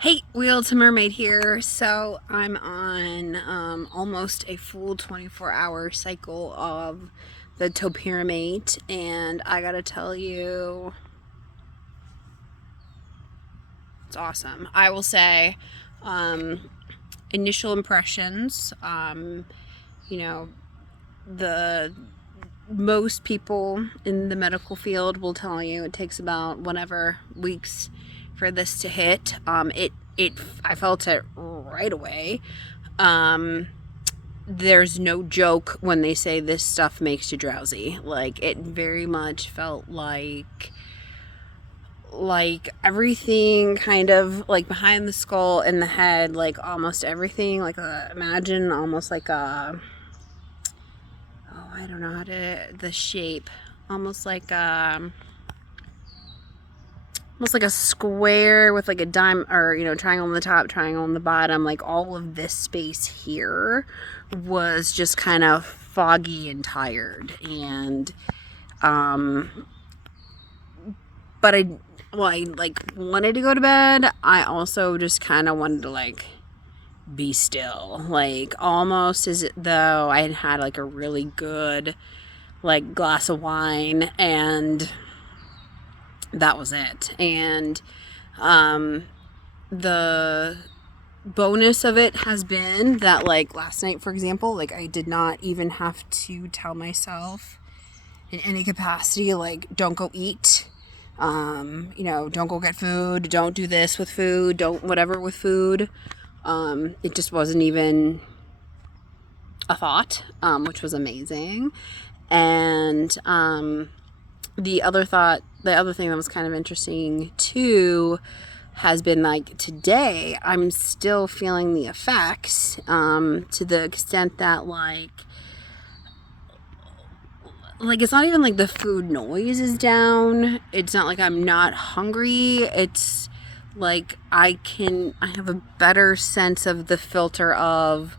Hey, Whale2Mermaid here. So I'm on almost a full 24-hour cycle of the Topiramate, and I gotta tell you, it's awesome. I will say, initial impressions, you know, the most people in the medical field will tell you it takes about whatever weeks for this to hit. I felt it right away. There's no joke when they say this stuff makes you drowsy. Like, it very much felt like everything kind of like behind the skull in the head, like almost everything, like imagine almost like a, oh, I don't know how to, the shape, almost like a square with like a dime, or triangle on the top, triangle on the bottom. Like, all of this space here was just kind of foggy and tired. And but I like wanted to go to bed. I also just kind of wanted to like be still, like almost as though I had had like a really good like glass of wine, and that was it. And the bonus of it has been that, like, last night, for example, like, I did not even have to tell myself in any capacity, like, don't go eat, don't go get food, don't do this with food, don't whatever with food. It just wasn't even a thought, which was amazing. And the other thing that was kind of interesting too has been, like, today I'm still feeling the effects, to the extent that like it's not even like the food noise is down. It's not like I'm not hungry. It's like I have a better sense of the filter of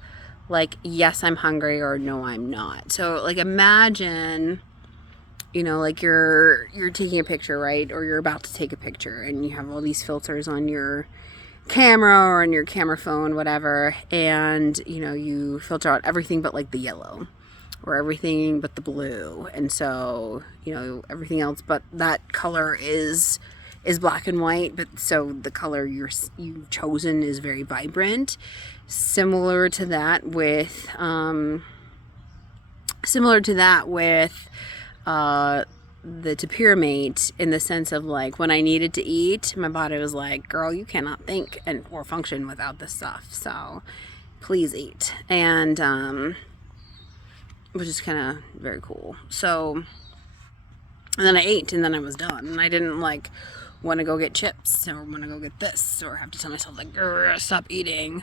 like, yes, I'm hungry, or no, I'm not. So like, imagine, like you're taking a picture, right? Or you're about to take a picture, and you have all these filters on your camera or on your camera phone, whatever, and you filter out everything but like the yellow, or everything but the blue, and so everything else but that color is black and white, but so the color you've chosen is very vibrant. Similar to that with the Topiramate, in the sense of like, when I needed to eat, my body was like, girl, you cannot think or function without this stuff, so please eat. And which is kind of very cool. So, and then I ate, and then I was done, and I didn't like want to go get chips or want to go get this, or have to tell myself like, stop eating,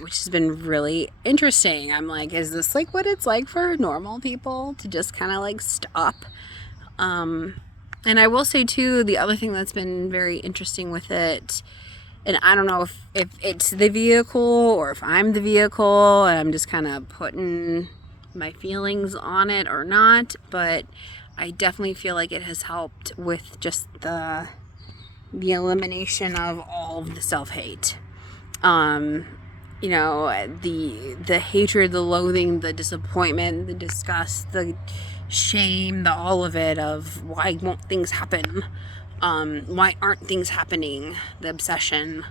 which has been really interesting. I'm like, is this like what it's like for normal people to just kind of like stop? And I will say too, the other thing that's been very interesting with it, and I don't know if it's the vehicle or if I'm the vehicle and I'm just kind of putting my feelings on it or not, but I definitely feel like it has helped with just the elimination of all of the self-hate. The hatred, the loathing, the disappointment, the disgust, the shame, the all of it, of why won't things happen? Why aren't things happening? The obsession.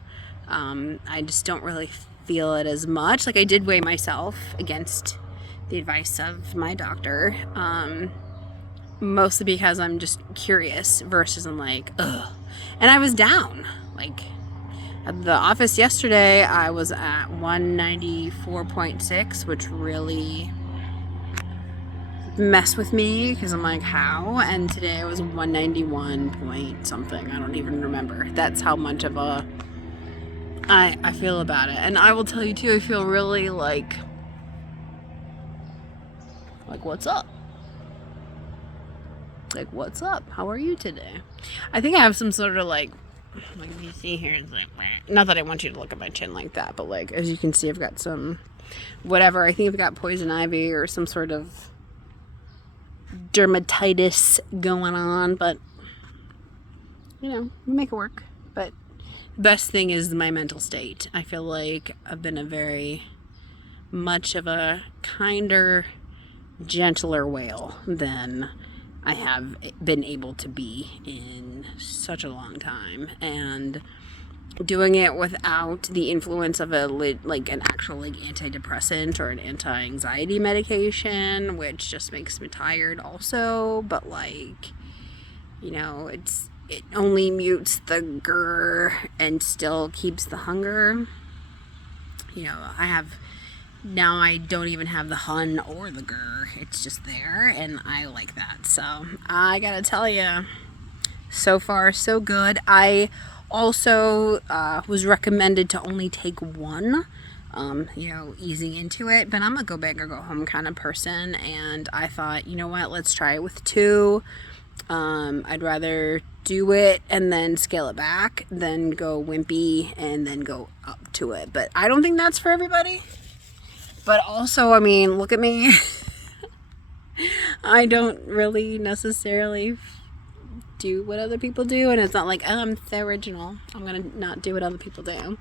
I just don't really feel it as much. Like, I did weigh myself against the advice of my doctor, mostly because I'm just curious versus I'm like, ugh. And I was down. Like, at the office yesterday, I was at 194.6, which really messed with me because I'm like, how? And today I was 191 point something. I don't even remember. That's how much of a I feel about it. And I will tell you too, I feel really like what's up? Like, what's up? How are you today? I think I have some sort of like you see here, it's like, not that I want you to look at my chin like that, but like, as you can see, I've got some whatever. I think I've got poison ivy or some sort of dermatitis going on, but we make it work. But best thing is my mental state. I feel like I've been a very much of a kinder, gentler whale than I have been able to be in such a long time. And doing it without the influence of an actual antidepressant or an anti-anxiety medication, which just makes me tired also, but it only mutes the grr and still keeps the hunger. I don't even have the hun or the grr. It's just there, and I like that. So I gotta tell you, so far so good. I also was recommended to only take one, easing into it, but I'm a go big or go home kind of person, and I thought, you know what, let's try it with two. I'd rather do it and then scale it back than go wimpy and then go up to it. But I don't think that's for everybody. But also, I mean, look at me. I don't really necessarily do what other people do, and it's not like, oh, I'm the original, I'm gonna not do what other people do.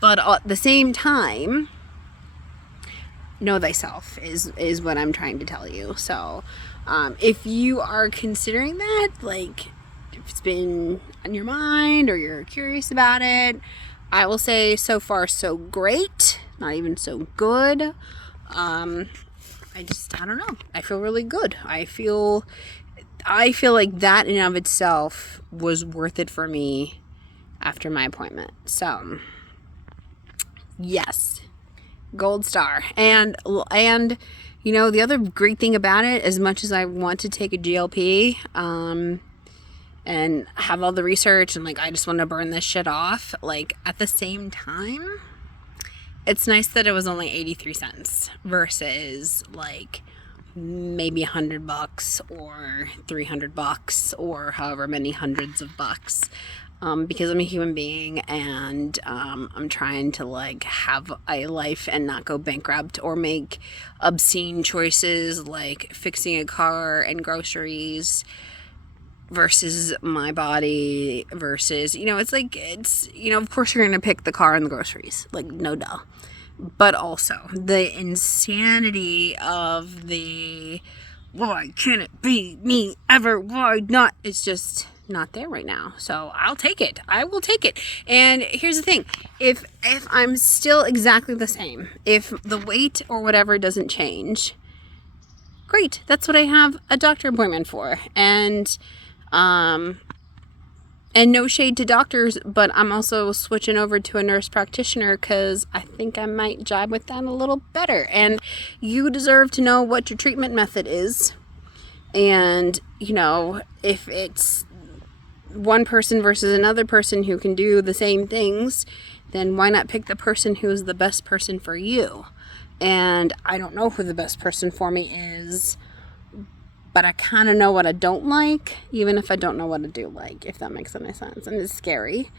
But at the same time, know thyself is what I'm trying to tell you. So if you are considering that, like, if it's been on your mind or you're curious about it, I will say so far so great, not even so good. I don't know, I feel really good. I feel like that in and of itself was worth it for me after my appointment. So yes, gold star. And the other great thing about it, as much as I want to take a GLP and have all the research and I just want to burn this shit off, at the same time, it's nice that it was only 83 cents versus maybe $100 or $300 or however many hundreds of bucks, because I'm a human being, and I'm trying to have a life and not go bankrupt or make obscene choices like fixing a car and groceries versus my body versus, of course you're gonna pick the car and the groceries, no duh. But also the insanity of why can't it be me ever? Why not? It's just not there right now. So I'll take it. I will take it. And here's the thing. If I'm still exactly the same, if the weight or whatever doesn't change, great. That's what I have a doctor appointment for. And no shade to doctors, but I'm also switching over to a nurse practitioner because I think I might jibe with that a little better. And you deserve to know what your treatment method is. And, if it's one person versus another person who can do the same things, then why not pick the person who's the best person for you? And I don't know who the best person for me is, but I kind of know what I don't like, even if I don't know what I do like, if that makes any sense. And it's scary,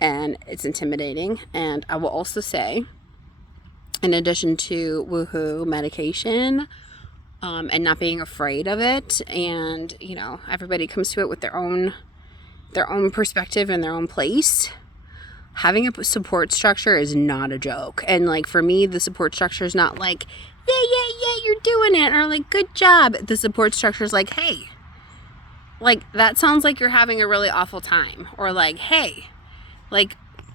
and it's intimidating. And I will also say, in addition to woohoo medication, and not being afraid of it, and, everybody comes to it with their own perspective and their own place, having a support structure is not a joke. And, for me, the support structure is not yeah, you're doing it, or good job. The support structure is hey, that sounds like you're having a really awful time, or hey,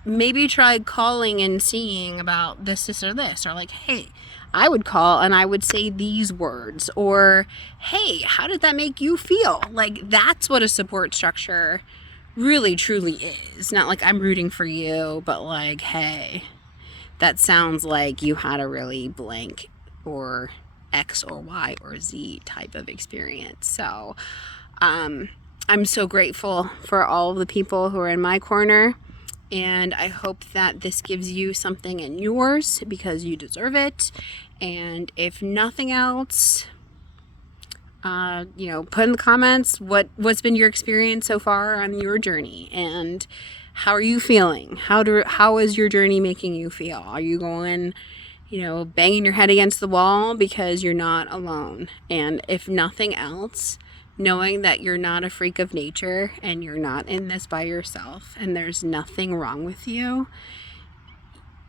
maybe try calling and seeing about this or this, or hey, I would call and I would say these words, or hey, how did that make you feel? That's what a support structure really truly is. Not I'm rooting for you, but hey, that sounds like you had a really blank or X or Y or Z type of experience. So I'm so grateful for all of the people who are in my corner, and I hope that this gives you something in yours, because you deserve it. And if nothing else, put in the comments what's been your experience so far on your journey, and how are you feeling? How is your journey making you feel? Are you going banging your head against the wall? Because you're not alone. And if nothing else, knowing that you're not a freak of nature and you're not in this by yourself and there's nothing wrong with you.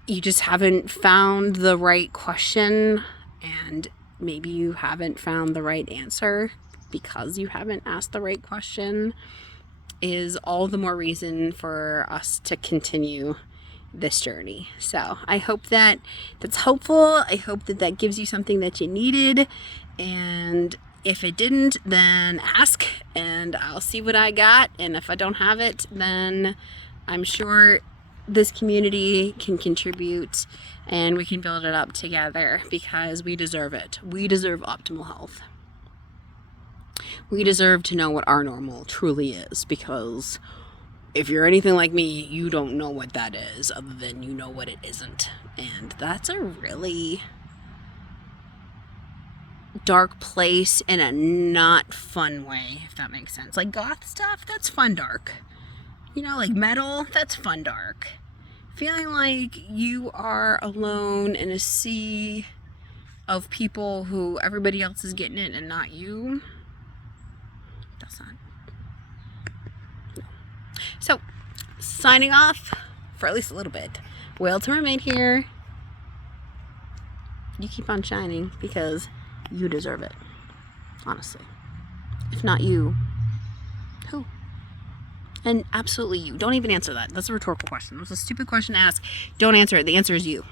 You just haven't found the right question, and maybe you haven't found the right answer because you haven't asked the right question, is all the more reason for us to continue this journey. So I hope that that's helpful. I hope that that gives you something that you needed, and if it didn't, then ask and I'll see what I got, and if I don't have it, then I'm sure this community can contribute and we can build it up together, because we deserve it. We deserve optimal health. We deserve to know what our normal truly is, because if you're anything like me, you don't know what that is other than you know what it isn't. And that's a really dark place in a not fun way, if that makes sense. Like goth stuff, that's fun dark. You know, like metal, that's fun dark. Feeling like you are alone in a sea of people who everybody else is getting it and not you, that's not. No. So, signing off for at least a little bit. Whale2Mermaid here. You keep on shining because you deserve it. Honestly. If not you, who? And absolutely you. Don't even answer that. That's a rhetorical question. It was a stupid question to ask. Don't answer it. The answer is you.